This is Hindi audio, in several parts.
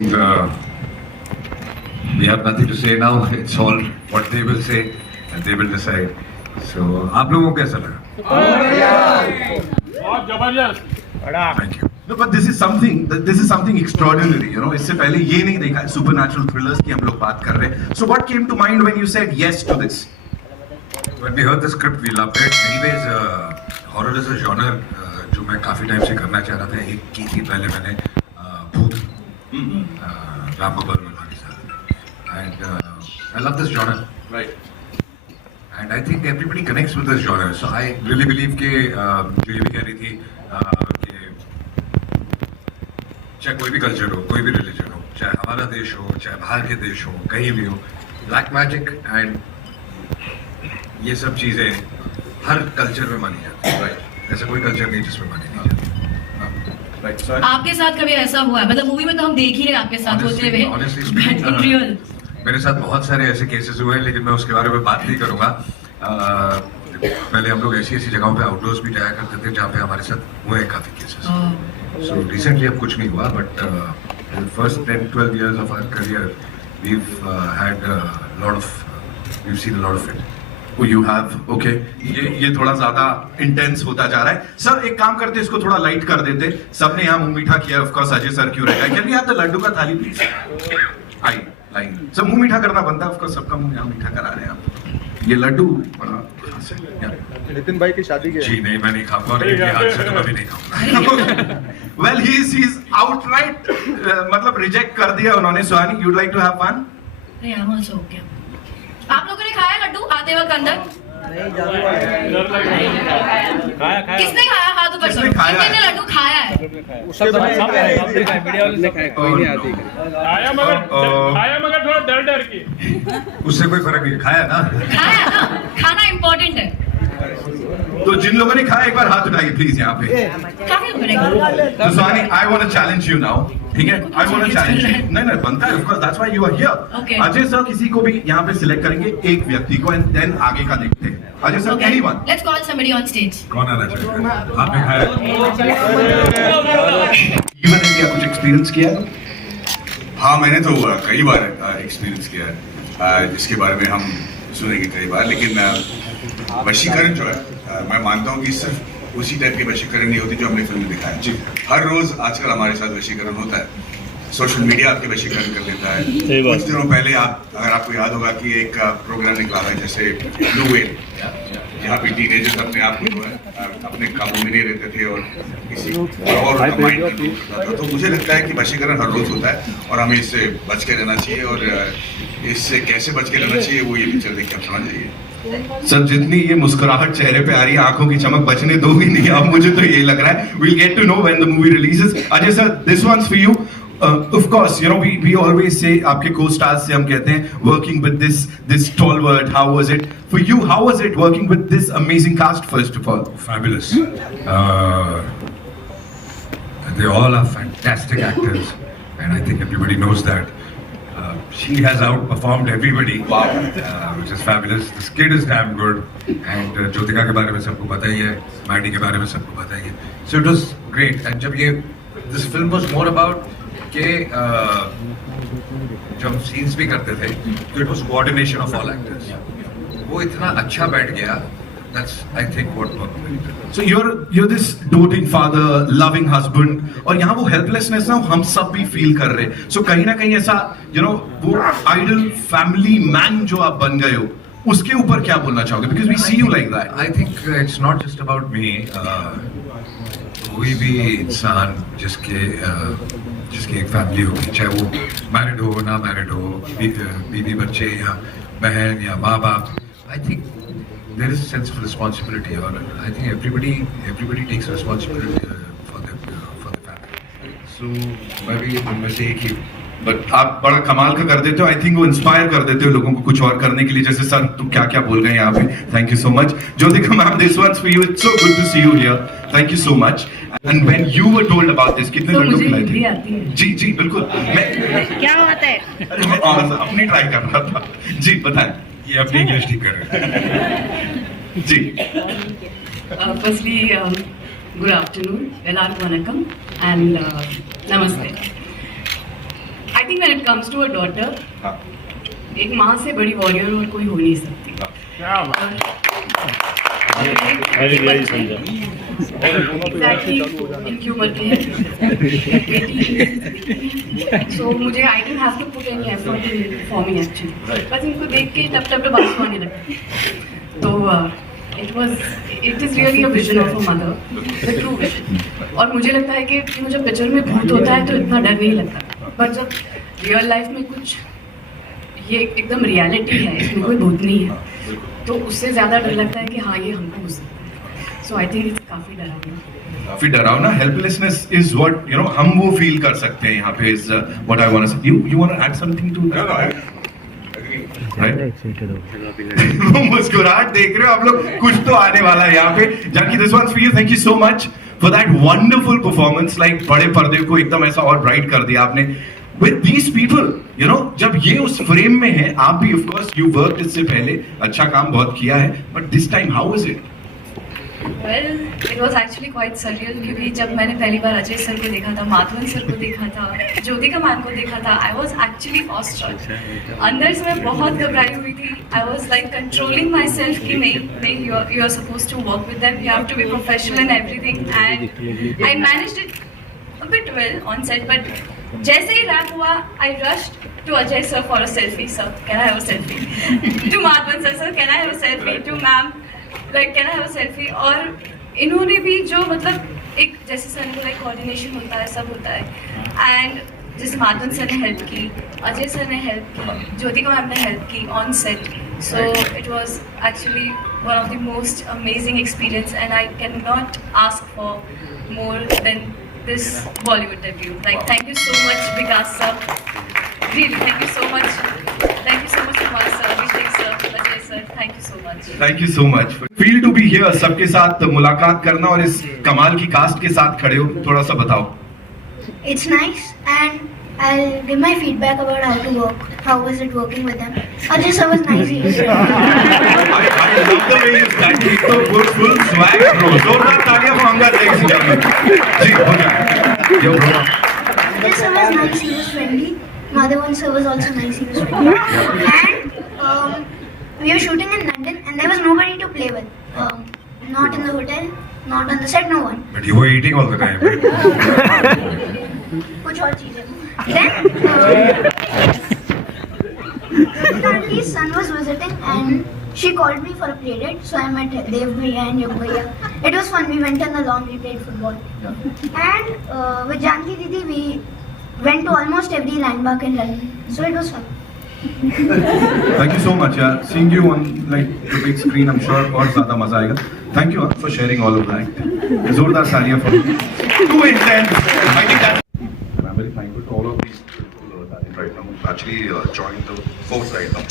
Uh, we have nothing to say now. It's all what they will say and they will decide. So, आप लोगों को कैसा लगा? बहुत जबरदस्त। Thank you. No, but this is something extraordinary, you know. इससे पहले ये नहीं देखा supernatural thrillers की हम लोग बात कर रहे हैं. So what came to mind when you said yes to this? When we heard the script, we loved it. Anyways, horror is a genre जो मैं काफी टाइम से करना चाह रहा था. एक की थी पहले मैंने भूत राम गोपाल वर्मा के साथ. And I love this genre. Right. And I think everybody connects with this genre. So I really believe कि जो ये भी कह रही थी कि चाहे कोई भी कल्चर हो, कोई भी रिलीजन हो, चाहे हमारा देश हो, चाहे बाहर के देश हो, कहीं भी हो, ब्लैक मैजिक एंड ये सब चीजें हर कल्चर में मानी जाती है. राइट. ऐसा कोई कल्चर नहीं जिसमें मानी नहीं जाती. Right. So आपके साथ कभी ऐसा हुआ है? मतलब मूवी में तो हम देख ही रहे हैं आपके साथ होते हुए, Honestly but in speaking, real मेरे साथ बहुत सारे ऐसे केसेस हुए हैं, लेकिन मैं उसके बारे में बात नहीं करूंगा. पहले हम लोग ऐसी ऐसी जगहों पे आउटडोर्स भी जाया करते थे जहाँ पे हमारे साथ हुए हैं काफी केसेस. सो रिसेंटली अब कुछ नहीं हुआ, but first 10-12 years of our career we've had we've seen a lot of it. Oh, you have. Okay. ये थोड़ा ज्यादा इंटेंस होता जा रहा है. सर एक काम करते, इसको थोड़ा लाइट कर देते. सबने यहाँ मुंह मीठा किया, ऑफ कोर्स अजय सर क्यों रहेगा. Can we have the laddu का थाली प्लीज? I line. सब मुंह मीठा करना बनता है, ऑफ कोर्स सबका मुंह यहाँ मीठा करा रहे हैं आप. ये लड्डू बड़ा खास है. नितिन भाई की शादी के जी नहीं, मैं नहीं खाऊंगा और इनके हाथ से तो कभी नहीं खाऊंगा. वेल ही इज आउटराइट मतलब रिजेक्ट कर दिया उन्होंने. Suhani, you'd like to have fun? नहीं, I'm also okay. आप लोगों ने खाया लड्डू आते वक्त अंदर? खाया किसने खाया? हाथ ऊपर किसने करो. खाया है? कितने ने लड्डू खाया है? खाया मगर थोड़ा डर डर के। उससे कोई फर्क नहीं. खाया ना. खाया ना? खाना इम्पोर्टेंट है. तो जिन लोगों ने खाया एक बार हाथ उठाइए प्लीज यहाँ पे. काफी बनेगा. तो Suhani, I want to challenge you now. ठीक है, I want to challenge you. नहीं नहीं बनता है, of course that's why you are here. Okay. Ajay sir किसी को भी यहाँ पे सिलेक्ट करेंगे, एक व्यक्ति को, एंड देन आगे का देखते हैं. Ajay sir, anyone. Let's call somebody on stage. कौन आना चाहिए? आपने खाया? इवन इंडिया कुछ एक्सपीरियंस किया है? हाँ, मैंने तो कई बार एक्सपीरियंस किया है, जिसके बारे में हम सुनेंगे कई बार. लेकिन वशीकरण जो है, मैं मानता हूँ कि सिर्फ उसी टाइप की वशीकरण नहीं होती जो हमने फिल्म में दिखाया है. हर रोज आजकल हमारे साथ वशीकरण होता है. सोशल मीडिया आपके वशीकरण कर लेता है. कुछ दिनों पहले अगर आपको याद होगा कि एक प्रोग्राम निकला था जैसे ब्लू व्हेल, जहाँ पे टीनेजर्स अपने आप को अपने काबू में नहीं रहते थे और किसी और उनका माइंड कंट्रोल करता था. तो मुझे लगता है कि वशीकरण हर रोज होता है और हमें इससे बच के रहना चाहिए. और इससे कैसे बच के रहना चाहिए वो ये पिक्चर देख के आप समझ जाइए. सर जितनी ये मुस्कुराहट चेहरे पे आ रही है, आंखों की चमक बचने दो ही नहीं अब. मुझे तो ये लग रहा है we'll get to know when the movie releases. Ajay sir, this one's for you. Of course, you know we always say आपके co-stars से हम कहते हैं working with this stalwart. How was it for you? How was it working with this amazing cast? First of all, Fabulous. They all are fantastic actors, and I think everybody knows that. She has outperformed everybody, which is fabulous. This kid is damn good, and Jyotika के बारे में सबको पता ही है, मैडी के बारे में सबको पता ही है. So it was great. And जब ये this film was more about कि जब scenes भी करते थे, तो it was coordination of all actors. वो इतना अच्छा बैठ गया. That's I think what worked. so you're this doting father, loving husband, और यहाँ वो helplessness ना हम सब भी feel कर रहे हैं. So कहीं ना कहीं ऐसा you know वो ideal family man जो आप बन गए हो, उसके ऊपर क्या बोलना चाहोगे? Because we see you like that. I think it's not just about me. कोई भी इंसान जिसकी एक फैमिली होगी, चाहे वो मैरिड हो ना मैरिड हो, बीवी बच्चे या बहन या माँ बाप, I think there is a sense of responsibility, or I think everybody takes responsibility for the family. So मैं भी उनमें से एक ही. बट आप बड़ा कमाल का कर देते हो. आई थिंक वो इंस्पायर कर देते हो लोगों को कुछ और करने के लिए. जैसे सर तुम क्या क्या बोल गए यहाँ पे. Thank you so much. Jyothika ma'am, this one's for you. It's so good to see you here. Thank you so much. And when you were told about this, कितने तो लड्डू मुझे खिलाए हिंदी थे? आती है. जी जी बिल्कुल. मैं क्या बात है? अरे मैं अपनी ट्राई कर रहा था. जी बताएं. ये अपनी इंग्लिश ठीक कर रहे हैं. जी. Firstly, good afternoon, எல்லாருக்கும் வணக்கம் and namaste. think when it comes to a daughter, हाँ, एक माँ से बड़ी वॉरियर और कोई हो नहीं सकती. क्या बात Very, very Exactly, इनकी उम्र के हैं. So मुझे I didn't have to put any effort in performing actually. बस इनको देख के टप टप आंसू आने लगे. तो it is really a vision of a mother, the true vision. और मुझे लगता है कि मुझे पिक्चर में भूत होता है तो इतना डर नहीं लगता. पर जब रियल लाइफ में कुछ ये एकदम रियलिटी है, इसमें कोई भूत नहीं है, तो उससे ज़्यादा डर लगता है कि हाँ ये हमको हो सकता है. सो आई थिंक इट्स काफ़ी डरावना. काफी डरावना. Helplessness is what you know हम वो फील कर सकते हैं यहाँ पे. Is what I want to say. You want to add something to No, no, that? I agree. वो मुस्कुराहट देख रहे हो आप लोग, कुछ तो आने वाला है यहाँ पे. Janaki, this one's for you. Thank you so much for that wonderful performance. Like बड़े पर्दे को एकदम ऐसा और ब्राइट कर दिया आपने. With these people, you know, जब ये उस फ्रेम में है, आप भी of course you worked इससे पहले, अच्छा काम बहुत किया है, but this time how was it? Well, it was actually quite surreal क्योंकि जब मैंने पहली बार अजय सर को देखा था, माधवन सर को देखा था, ज्योतिका मैम को देखा था, I was actually awestruck. अंदर से मैं बहुत घबराई हुई थी. I was like controlling myself कि नहीं, you are supposed to work with them, you have to be professional in everything, and I managed it a bit well on set, but जैसे ही रैप हुआ, I rushed to Ajay sir for a selfie. Sir, can I have a selfie? To Madhavan sir, can I have a selfie? To ma'am, like can I have a selfie? और इन्होंने भी जो मतलब एक जैसे सर ने लाइक कोऑर्डिनेशन होता है, सब होता है, एंड जैसे माधवन सर ने हेल्प की, अजय सर ने हेल्प की, ज्योतिका मैम ने हेल्प की on set. So it was actually one of the most amazing experience, and I cannot ask for more than this Bollywood debut. Like, thank you so much, Vikas sir. Really, thank you so much. Thank you so much, Kumar sir, Vijay sir, Ajay sir. Thank you so much. Thank you so much. Feel to be here, सबके साथ मुलाकात करना और इस कमाल की कास्ट के साथ खड़े हो. थोड़ा सा बताओ. It's nice, and I'll give my feedback about how to work. How was it working with them? Ajay sir was nice. He was I love the way you stand. एक तो full swag bro. जोरदार तालियां for Angad, ladies and gentlemen. जी, हो जाए. Yo bro. Ajay sir was nice. He was friendly. Madhavan sir was also nice. He was friendly. And we were shooting in London, and there was nobody to play with. Not in the hotel, not on the set, no one. But you were eating all the time. कुछ और चीजें. Then Danki's son was visiting, and she called me for a play date. So I met Dev Bhaiya and Yug Bhaiya. It was fun. We went on the lawn. We played football. And with Janki Didi, we went to almost every landmark in London. So it was fun. Thank you so much. Yeah, seeing you on like the big screen, I'm sure और ज़्यादा मजा आएगा. Thank you for sharing all of that. जोरदार तालियां for too intense. I think that. And I'm very thankful to all of these people that right now actually joined the force right now.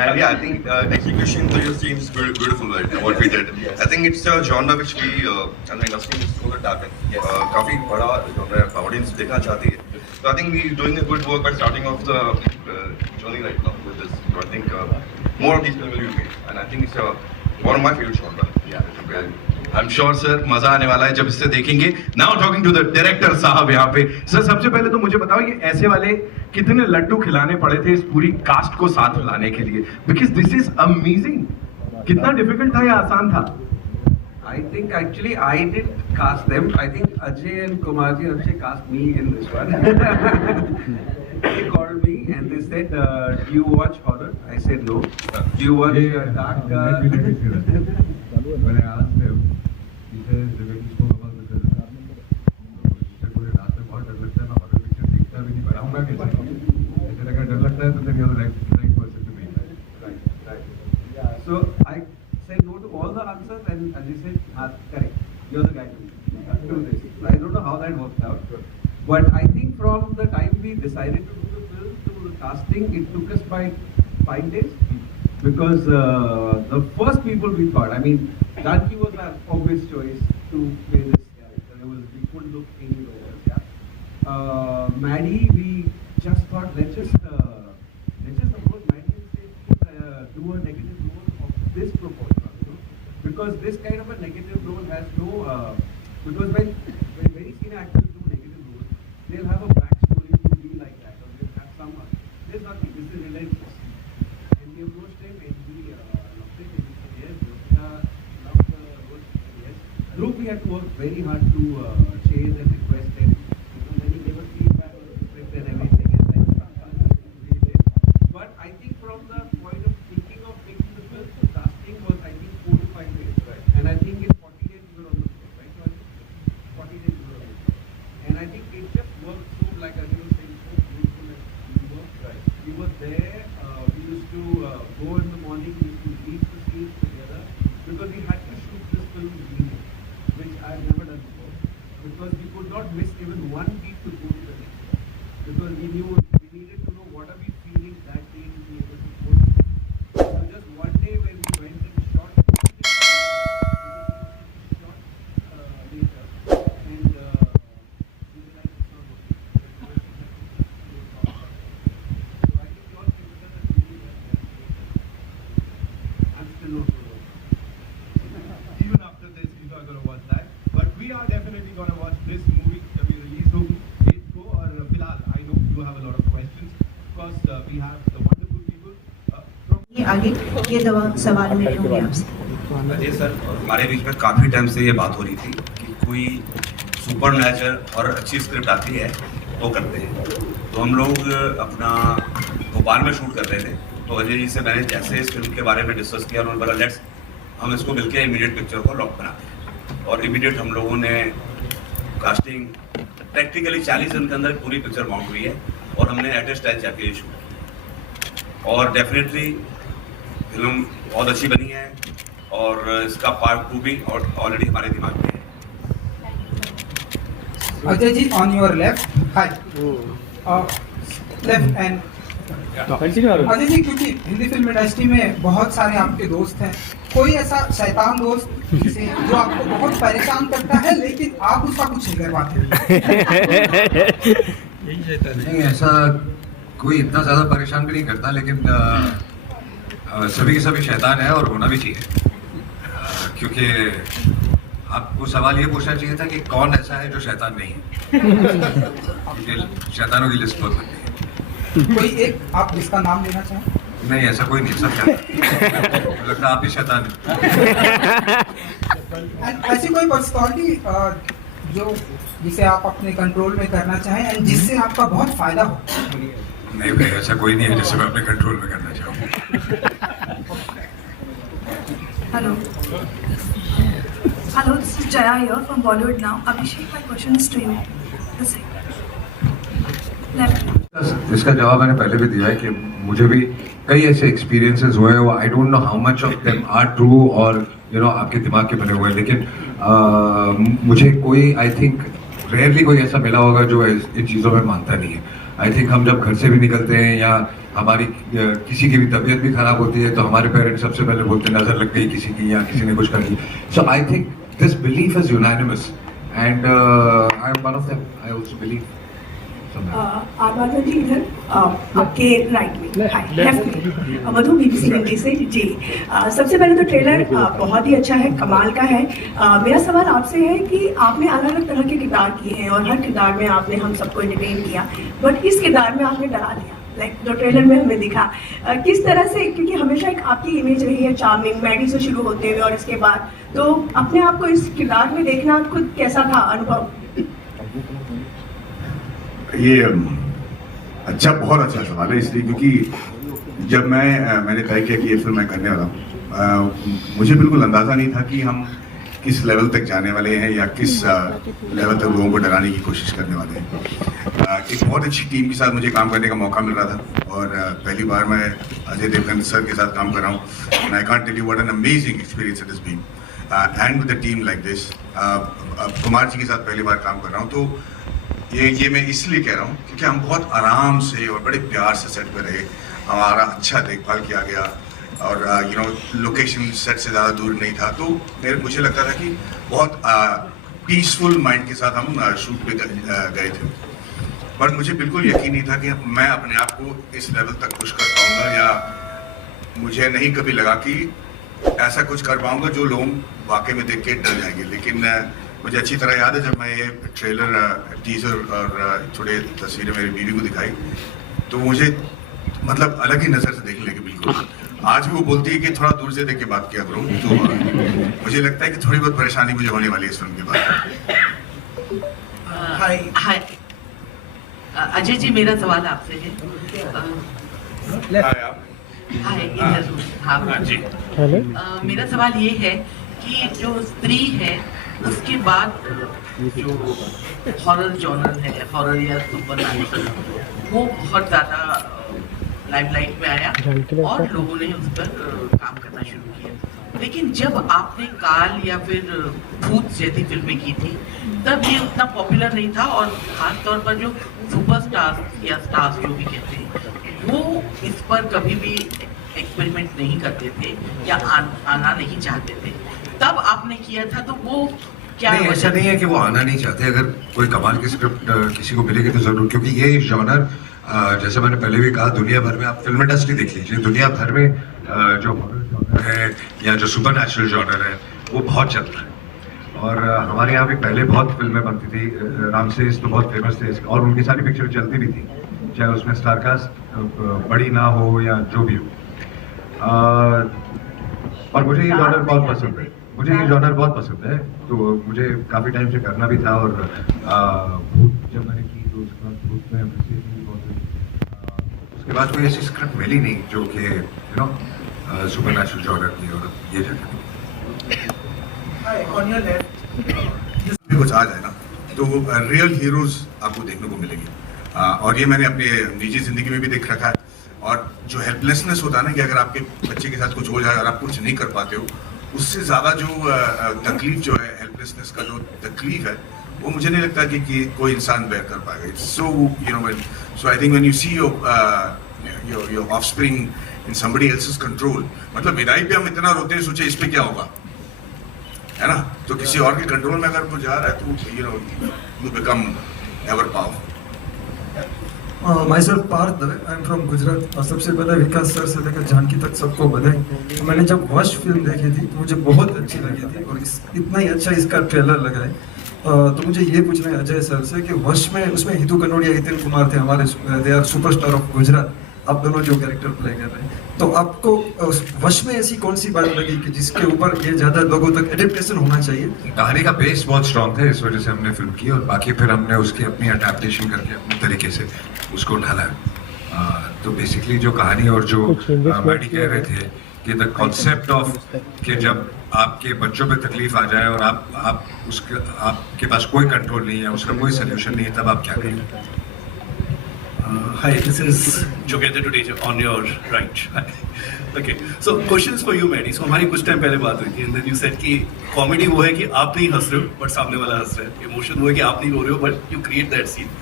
And yeah, I think execution to your team is beautiful right now. What we did, I think it's a genre which we as an industry is through the tap in. काफी बड़ा genre है, audience देखना चाहती है. So I think we're doing a good work by starting off the journey right now with this. So I think more of these films will be made, and I think it's one of my favorite genre. Yeah. I'm sure sir मजा आने वाला है जब इसे देखेंगे. Now talking to the director साहब यहाँ पे. सर सबसे पहले तो मुझे बताओ ये ऐसे वाले कितने लड्डू खिलाने पड़े थे इस पूरी कास्ट को साथ लाने के लिए? Because this is amazing. कितना difficult था या आसान था? I think actually I didn't cast them. I think Ajay and Kumarji actually cast me in this one. They called me and they said, "Do you watch horror?" I said no. "Do you watch dark?" When I asked him, he says the way he spoke about the film, he said मुझे रात में बहुत डर लगता है, मैं horror picture देखता भी नहीं, बनाऊंगा कैसे? ऐसे अगर डर लगता है तो then you're the right person to make that. Right. Yeah. So I said no to all the answers and Ajay said, "Correct. You're the guy to do this." So I don't know how that worked out, but I think from the time we decided to do the film to the casting, it took us by 5 days. Because the first people we thought, I mean, Danki was our obvious choice to play this character. We couldn't look anywhere else. Yeah. Maddie, we just thought let's just approach Maddie and say do a negative role of this proportion, you know? Because this kind of a negative role has no because when very senior actors do negative roles, they'll have a backstory to very hard to chase and request him. Then he gave us feedback on the script and everything, and like we did. But I think from the point of thinking of making the film, casting was I think 4 to 5 days, right? And I think in 40 days we were on the script, right? So I think 40 days we were on the script. And I think it just worked so, like as you were saying, so beautiful and we worked. Right. We were there. We used to go in the morning. We used to read the scenes together because we had to shoot this film in evening, which I have never done before. Because we could not miss even one beat to go to the next one. Because we knew we needed to know what are we feeling that day to be able to go. So just one day when we went and shot, later, and we realized it's not working. So I think we all consider that really well. I'm still not sure. Even after this, we are going to watch that. But we are definitely going to watch this movie जब ये release होगी 8 को. और फिलहाल I know you have a lot of questions because we have the wonderful people from. ये आगे ये दवा सवाल मेरे होंगे आपसे। अजय सर, हमारे बीच में काफ़ी टाइम से ये बात हो रही थी कि कोई सुपर नेचर और अच्छी स्क्रिप्ट आती है तो करते हैं। तो हम लोग अपना भोपाल में शूट कर रहे थे, तो अजय जी से मैंने जैसे इस फिल्म के बारे में डिस्कस किया, उन्होंने बोला लेट्स हम इसको मिलके इमीडिएट पिक्चर को लॉक बनाते हैं। और इमीडिएट हम लोगों ने कास्टिंग प्रैक्टिकली 40 दिन के अंदर पूरी पिक्चर माउंट हुई है और हमने एट ए स्टाइल जाके ये शूट किया। और डेफिनेटली फिल्म बहुत अच्छी बनी है और इसका पार्ट 2 भी ऑलरेडी हमारे दिमाग में है। Ajay ji, on your left, hi. Left and continue Ajay ji, क्योंकि हिंदी फिल्म इंडस्ट्री में बहुत सारे आपके दोस्त हैं, कोई ऐसा शैतान दोस्त जिसे जो आपको बहुत परेशान करता है लेकिन आप उसका कुछ नहीं कर पाते? नहीं, ऐसा कोई इतना ज़्यादा परेशान भी नहीं करता, लेकिन सभी के सभी शैतान है और होना भी चाहिए। क्योंकि आपको सवाल ये पूछना चाहिए था कि कौन ऐसा है जो शैतान नहीं है। क्योंकि शैतानों की लिस्ट बहुत लंबी है। कोई एक आप जिसका नाम लेना चाहें? नहीं, ऐसा कोई नहीं, सब शैतान। मुझे लगता है आप ही शैतान हैं। ऐसी कोई पर्सनालिटी जो जिसे आप अपने कंट्रोल में करना चाहें एंड जिससे आपका बहुत फायदा हो? नहीं भाई, ऐसा कोई नहीं है जिसे मैं अपने कंट्रोल में करना चाहूँ। Hello. Hello, this is Jaya here from Bollywood Now. Abhishek, my question is to you. This side. Left. इसका जवाब मैंने पहले भी दिया है कि मुझे भी कई ऐसे एक्सपीरियंसेस हुए हैं, I don't know how much of them are true और आपके दिमाग के बने हुए हैं, लेकिन मुझे कोई आई थिंक रेयरली कोई ऐसा मिला होगा जो इन चीज़ों में मानता नहीं है। आई थिंक हम जब घर से भी निकलते हैं या हमारी किसी की भी तबीयत भी खराब होती है तो हमारे पेरेंट्स सबसे पहले बोलते हैं नज़र लग गई किसी की या किसी ने कुछ कर दिया। So I think this belief is unanimous and I am one of them. I also believe. Arbaaz ji इधर आपके राइट में, लेफ्ट में, मधु BBC हिंदी से जी। सबसे पहले तो ट्रेलर बहुत ही अच्छा है, कमाल का है। मेरा सवाल आपसे है कि आपने अलग अलग तरह के किरदार किए हैं और हर किरदार में आपने हम सबको एंटरटेन किया, बट इस किरदार में आपने डरा दिया, लाइक जो ट्रेलर में हमें दिखा। किस तरह से, क्योंकि हमेशा एक आपकी इमेज रही है चार्मिंग, मैडी से शुरू होते हुए और इसके बाद, तो अपने आप को इस किरदार में देखना खुद कैसा था अनुभव? ये बहुत अच्छा सवाल है, इसलिए क्योंकि जब मैंने तय किया कि ये फिल्म मैं करने वाला हूँ, मुझे बिल्कुल अंदाज़ा नहीं था कि हम किस लेवल तक जाने वाले हैं या किस लेवल तक लोगों को डराने की कोशिश करने वाले हैं। एक बहुत अच्छी टीम के साथ मुझे काम करने का मौका मिल रहा था और पहली बार मैं अजय देवगन सर के साथ काम कर रहा हूँ and I can't tell you what an amazing experience it has been and with a team like this. Kumar ji के साथ पहली बार काम कर रहा हूँ, तो ये मैं इसलिए कह रहा हूँ क्योंकि हम बहुत आराम से और बड़े प्यार से सेट पर रहे, हमारा अच्छा देखभाल किया गया और लोकेशन सेट से ज़्यादा दूर नहीं था, तो मुझे लगता था कि बहुत पीसफुल माइंड के साथ हम शूट पे गए थे। पर मुझे बिल्कुल यकीन नहीं था कि मैं अपने आप को इस लेवल तक पुश कर पाऊँगा, या मुझे नहीं कभी लगा कि ऐसा कुछ कर पाऊँगा जो लोग वाकई में देख के डर जाएंगे। लेकिन मुझे अच्छी तरह याद है जब मैं ये ट्रेलर, टीजर और थोड़े तस्वीरें मेरी बीवी को दिखाई तो मुझे मतलब अलग ही नज़र से देखने लगी बिल्कुल। आज भी वो बोलती है कि थोड़ा दूर से देख के बात किया करो, तो मुझे लगता है कि थोड़ी बहुत परेशानी मुझे होने वाली है इस फिल्म के बाद। हाय अजय जी, मेरा सवाल आपसे है। हाय इधर। हाँ जी। मेरा सवाल ये है कि जो स्त्री है उसके बाद जो हॉरर जॉनर है, हॉरर या सुपरनैचुरल, वो बहुत ज़्यादा लाइमलाइट में आया और लोगों ने उस पर काम करना शुरू किया। लेकिन जब आपने काल या फिर भूत जैसी फिल्में की थी तब ये उतना पॉपुलर नहीं था, और खास तौर पर जो सुपरस्टार्स या स्टार्स जो भी कहते हैं वो इस पर कभी भी एक्सपेरिमेंट नहीं करते थे या आना नहीं चाहते थे। तब आपने किया था, तो वो क्या नहीं, ऐसा नहीं है कि वो आना नहीं चाहते। अगर कोई कमाल की स्क्रिप्ट किसी को मिलेगी तो जरूर, क्योंकि ये जॉनर जैसे मैंने पहले भी कहा, दुनिया भर में आप फिल्म इंडस्ट्री देख लीजिए, दुनिया भर में जो हॉरर जॉनर है या जो सुपरनैचुरल जॉनर है वो बहुत चल रहा है। और हमारे यहाँ भी पहले बहुत फिल्में बनती थी, रामसेस तो बहुत फेमस थे और उनकी सारी पिक्चर चलती भी थी, चाहे उसमें स्टारकास्ट बड़ी ना हो या जो भी हो। और मुझे ये जॉनर बहुत पसंद है, मुझे ये जॉनर बहुत पसंद है, तो मुझे काफ़ी टाइम से करना भी था। और भूत जब मैंने की तो उसके बाद भूत में appreciation भी बहुत हुई। उसके बाद कोई ऐसी स्क्रिप्ट मिली नहीं जो कि यू नो सुपरनैचुरल जॉनर की और ये जगह कुछ आ जाए ना तो रियल हीरोज आपको देखने को मिलेंगे। और ये मैंने अपने निजी जिंदगी में भी देख रखा है। और जो हेल्पलेसनेस होता है ना कि अगर आपके बच्चे के साथ कुछ हो जाए और आप कुछ नहीं कर पाते हो, उससे ज़्यादा जो तकलीफ जो है, हेल्पलेसनेस का जो तकलीफ है, वो मुझे नहीं लगता कि कोई इंसान बेयर कर पाएगा। It's so you know so I think when you see your offspring in somebody else's control, मतलब विदाई पे हम इतना रोते हैं, सोचे इस पे क्या होगा, है ना? तो किसी और के कंट्रोल में अगर वो जा रहा है तो you know you become ever powerful. Myself Parth Dave, I am from Gujarat. और सबसे पहले विकास सर से लेकर जानकी तक सबको बधाई। तो मैंने जब वश फिल्म देखी थी तो मुझे बहुत अच्छी लगी थी और इतना ही अच्छा इसका ट्रेलर लगा है। तो मुझे ये पूछना है अजय सर से कि वश में उसमें हितू कनोडिया, हितेन कुमार थे हमारे, they are superstar of Gujarat, आप दोनों जो कैरेक्टर प्ले कर रहे हैं, तो आपको वश में ऐसी कौन सी बात लगी कि जिसके ऊपर ये ज्यादा लोगों तक एडेप्टेशन होना चाहिए? कहानी का बेस बहुत स्ट्रॉन्ग था, इस वजह से हमने फिल्म की और बाकी फिर हमने उसकी अपनी अडेप्टेशन करके अपने तरीके से उसको ढाला। तो बेसिकली जो कहानी और जो मैडी कह रहे थे कि द कॉन्सेप्ट ऑफ कि जब आपके बच्चों पे तकलीफ आ जाए और आप उसके आपके पास कोई कंट्रोल नहीं है, उसका कोई सोल्यूशन नहीं है, तब आप क्या करेंगे? Hi, this is Jogender today on your right. Okay, so questions for you, Maddie. So हमारी कुछ टाइम पहले बात हुई थी, and then you said कि कॉमेडी वो है कि आप नहीं हंस रहे हो, but सामने वाला हंस रहा है। इमोशन वो है कि आप नहीं रो रहे हो, but you create that scene.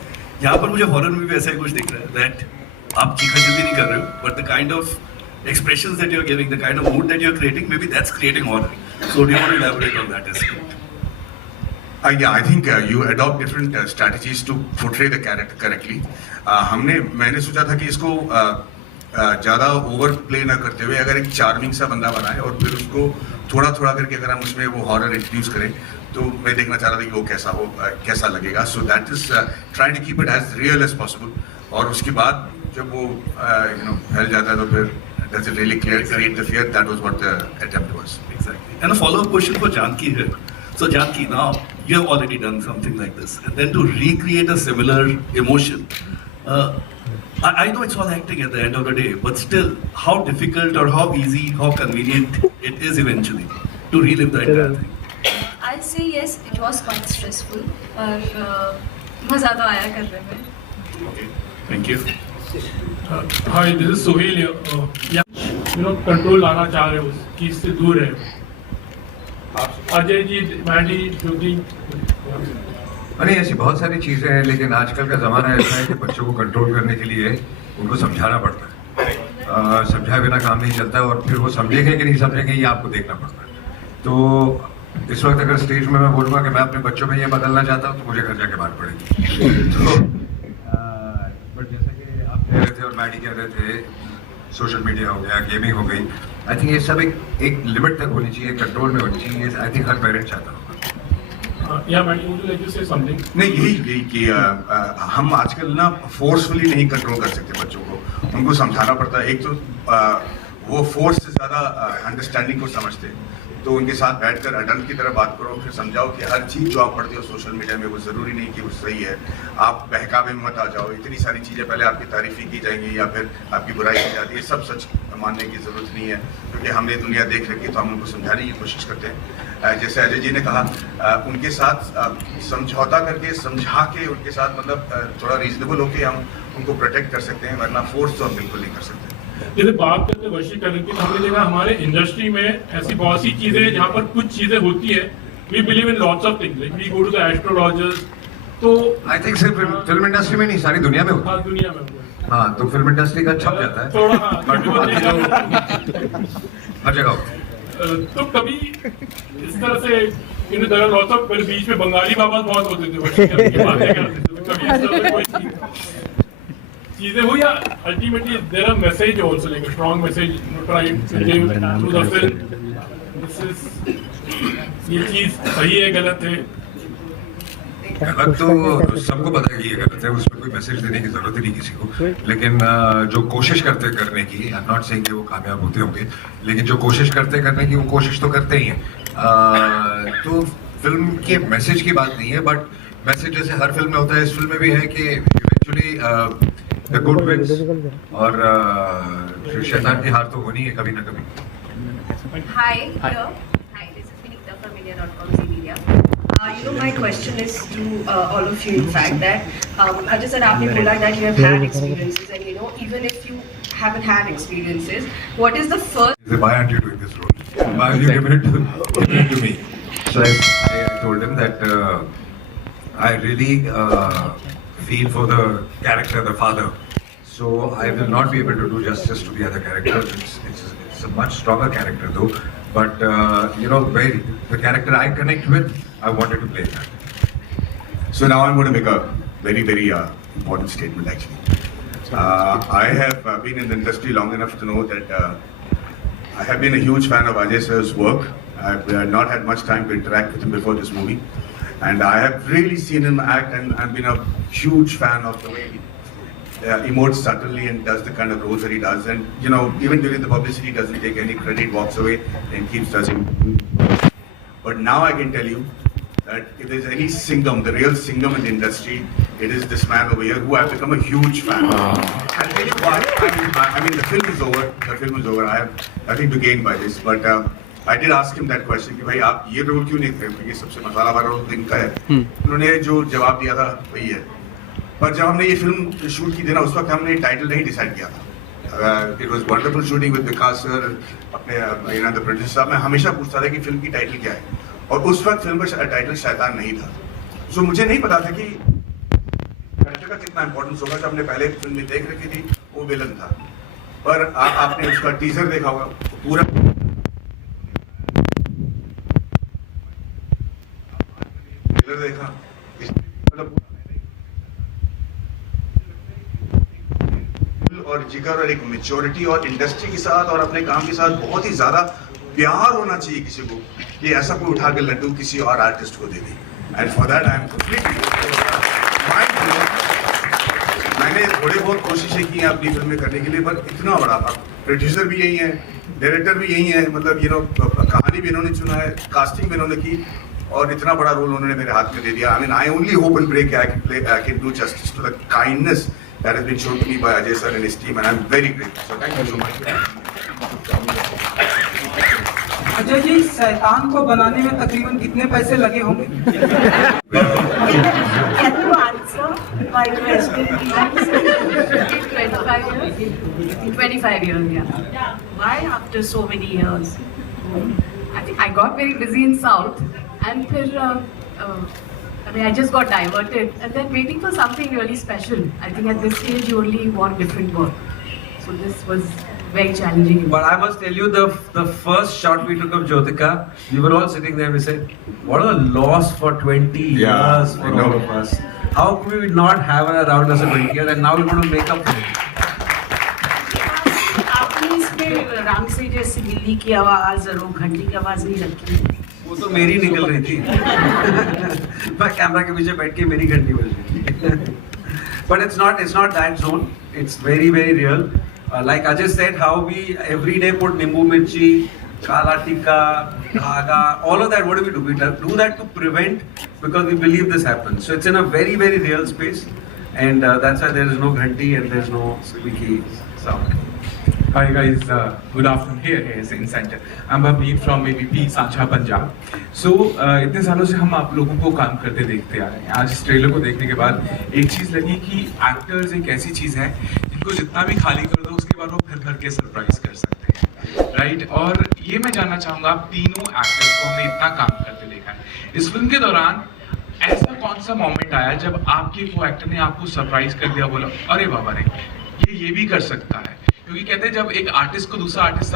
यहाँ पर मुझे हॉरर में भी ऐसा ही कुछ दिख रहा है, that आप चीखा जल्दी नहीं कर रहे हो, but the kind of expressions that you're giving, the kind of mood that you're creating, maybe that's creating horror. So do you want to elaborate on that aspect? Yeah, I think you adopt different strategies to portray the character correctly. मैंने सोचा था कि इसको ज़्यादा ओवर प्ले ना करते हुए अगर एक चार्मिंग सा बंदा बनाए और फिर उसको थोड़ा थोड़ा करके अगर हम उसमें वो हॉरर इंट्रोड्यूस करें, तो मैं देखना चाह रहा था कि वो कैसा लगेगा। So that is trying to keep it as real as possible. और उसके बाद जब वो फैल जाता है तो फिर does it really create the fear? That was what the attempt was. Exactly. And a follow-up question for Janki here. So Janki, now you have already done something like this, and then to recreate a similar emotion, I know it's all acting at the end of the day, but still, how difficult or how easy, how convenient it is eventually to relive the entire thing? I'll say yes, it was quite stressful, पर मज़ा तो आया करने में। Okay, thank you. Hi, this is Sohail here. Control लाना चाह रहे हो कि इससे दूर है। अजय जी, मैडी, ज्योति। अरे ऐसी बहुत सारी चीज़ें हैं, लेकिन आजकल का ज़माना ऐसा है कि बच्चों को कंट्रोल करने के लिए उनको समझाना पड़ता है। समझाए बिना काम नहीं चलता और फिर वो समझेंगे कि नहीं समझेंगे ये आपको देखना पड़ता है। तो इस वक्त अगर स्टेज में मैं बोलूँगा कि मैं अपने बच्चों में ये बदलना चाहता हूँ तो मुझे घर जाके बात पड़ेगी। तो बट जैसे कि आप कह रहे थे और मैडी कह रहे थे, सोशल मीडिया हो गया, गेमिंग हो गई, आई थिंक ये सब एक लिमिट तक होनी चाहिए, कंट्रोल में होनी चाहिए। आई थिंक हर पेरेंट चाहता होगा। नहीं, यही कि हम आजकल ना फोर्सफुली नहीं कंट्रोल कर सकते बच्चों को, उनको समझाना पड़ता है। एक तो वो फोर्स से ज़्यादा अंडरस्टैंडिंग को समझते हैं। तो उनके साथ बैठकर अडल्ट की तरह बात करो, फिर समझाओ कि हर चीज़ जो आप पढ़ते हो सोशल मीडिया में वो ज़रूरी नहीं कि वो सही है। आप बहकावे में मत आ जाओ। इतनी सारी चीज़ें पहले आपकी तारीफ़ी की जाएंगी या फिर आपकी बुराई की जाती है, सब सच मानने की ज़रूरत नहीं है, क्योंकि हमने दुनिया देख रखी है तो हम उनको समझाने की कोशिश करते हैं। जैसे अजय जी ने कहा, उनके साथ समझौता करके, समझा के उनके साथ मतलब थोड़ा रीजनेबल होके हम उनको प्रोटेक्ट कर सकते हैं, वरना फोर्स तो हम बिल्कुल नहीं कर सकते। जैसे बात करते हैं वशीकरण की, तो हमने देखा हमारे इंडस्ट्री में ऐसी बहुत सी चीजें हैं जहाँ पर कुछ चीजें होती है। We believe in lots of things, like we go to the astrologers. तो आई थिंक सिर्फ फिल्म इंडस्ट्री में नहीं, सारी दुनिया में होता हाँ, दुनिया में हुआ है। हाँ, तो फिल्म इंडस्ट्री का छप जाता है थोड़ा, हाँ, हर जगह होता है। तो कभी इस तरह से इन तरह लॉट्स ऑफ, बीच में बंगाली बाबा बहुत होते थे वशीकरण की बातें करते थे, तो कभी इस तरह से कोई चीजें हुई या ultimately there are message also, like a strong message tried to give through the film, this is, ये चीज सही है गलत है? गलत तो सबको पता है कि ये गलत है, उसमें कोई मैसेज देने की जरूरत ही नहीं किसी को। लेकिन जो कोशिश करते करने की, आई एम नॉट सेइंग कि वो कामयाब होते होंगे, लेकिन जो कोशिश करते करने की, वो कोशिश तो करते ही हैं। तो फिल्म के मैसेज की बात नहीं है, बट मैसेज जैसे हर फिल्म में होता है, इस फिल्म में भी है कि इवेंचुअली द गुड विन्स, और शैतान की हार तो होनी है कभी ना कभी। Hi, here. Hi, this is Vinita from India.com Media. You know, my question is to all of you, in fact, that Ajay sir, आपने बोला that you have had experiences, and you know, even if you haven't had experiences, what is the first? Why aren't you doing this role? Why have you given it to me? So I told him that I really feel for the character, the father. So I will not be able to do justice to the other characters. It's a much stronger character though. But you know, the character I connect with, I wanted to play that. So now I'm going to make a very, very important statement actually. I have been in the industry long enough to know that I have been a huge fan of Ajay sir's work. I've not had much time to interact with him before this movie. And I have really seen him act, and I've been a huge fan of the way he emotes subtly and does the kind of roles that he does. And you know, even during the publicity, he doesn't take any credit, walks away and keeps doing. But now I can tell you that if there's any Singham, the real Singham in the industry, it is this man over here who I've become a huge fan of. I'll tell you why. I mean, the film is over. The film is over. I have nothing to gain by this. But I did ask him that question कि भाई आप ये रोल क्यों नहीं थे, क्योंकि सबसे मसाला वाला रोल तो इनका है। उन्होंने जो जवाब दिया था वही है। पर जब हमने ये फिल्म शूट की थी ना, उस वक्त हमने टाइटल नहीं डिसाइड किया था। It was wonderful shooting with Vikas sir, अपने द प्रोड्यूसर साहब। मैं हमेशा पूछता था कि फिल्म की टाइटल क्या है, और उस वक्त फिल्म का टाइटल शैतान नहीं था। सो मुझे नहीं पता था कि कैरेक्टर का कितना इंपॉर्टेंस होगा। जब हमने पहले फिल्म में देख रखी थी वो विलन था, पर आपने उसका टीजर देखा होगा, पूरा ट्रेलर देखा, मतलब और जिगर और एक मैच्योरिटी और इंडस्ट्री के साथ और अपने काम के साथ बहुत ही ज्यादा प्यार होना चाहिए किसी को, कि ऐसा कोई उठा के लड्डू किसी और आर्टिस्ट को दे दे। And for that I am completely मैंने थोड़ी बहुत कोशिशें की हैं अपनी फिल्म में करने के लिए, पर इतना बड़ा, प्रोड्यूसर भी यही है, डायरेक्टर भी यही है, मतलब यू नो कहानी भी इन्होंने चुना है, कास्टिंग भी इन्होंने की, और इतना बड़ा रोल उन्होंने मेरे हाथ में दे दिया। I mean, I only hope and pray I can do justice to the kindness that has been shown to me by Ajay sir and his team, and I'm very grateful. So thank you so much. Ajay ji, Shaitaan को बनाने में तकरीबन कितने पैसे लगे होंगे? Can you answer my question? 25 years? 25 years, yeah. Why after so many years? I think I got very busy in South, and then I mean, I just got diverted, and then waiting for something really special. I think at this stage you only want different work, so this was very challenging. But I must tell you, the first shot we took of Jyotika, we were all sitting there. We said, "What a loss for 20 years for all of us. How could we not have her around us for 20 years? And now we're going to make up for it." आपने इसमें राम से जैसी बिल्ली की आवाज और वो घंटी की आवाज नहीं रखी? वो तो मेरी निकल रही थी। मैं कैमरा के पीछे बैठ के मेरी घंटी बज रही थी। But it's not that zone. It's very, very real. like Ajay said, how we every day put nimbu mirchi, kala tikka, dhaga, all of that. What do? We do that to prevent, because we believe this happens. So it's in a very, very real space, and that's why there is no ghanti and there's no squeaky sound. Hi guys, good afternoon. Here is in center. I'm Abhi from ABP Sancha Punjab. So इतने सालों से हम आप लोगों को काम करते देखते आ रहे हैं. आज इस ट्रेलर को देखने के बाद एक चीज़ लगी कि एक्टर्स एक ऐसी चीज़ है जिनको जितना भी खाली कर दो उसके बाद वो फिर भर के सरप्राइज कर सकते हैं, राइट? और ये मैं जानना चाहूँगा, आप तीनों एक्टर्स को हमने इतना काम करते देखा है, इस फिल्म के दौरान ऐसा कौन सा मोमेंट आया जब आपके को एक्टर ने आपको सरप्राइज कर दिया, बोला अरे बाबा रे ये भी कर सकता है? क्योंकि कहते हैं जब एक आर्टिस्ट को दूसरा आर्टिस्ट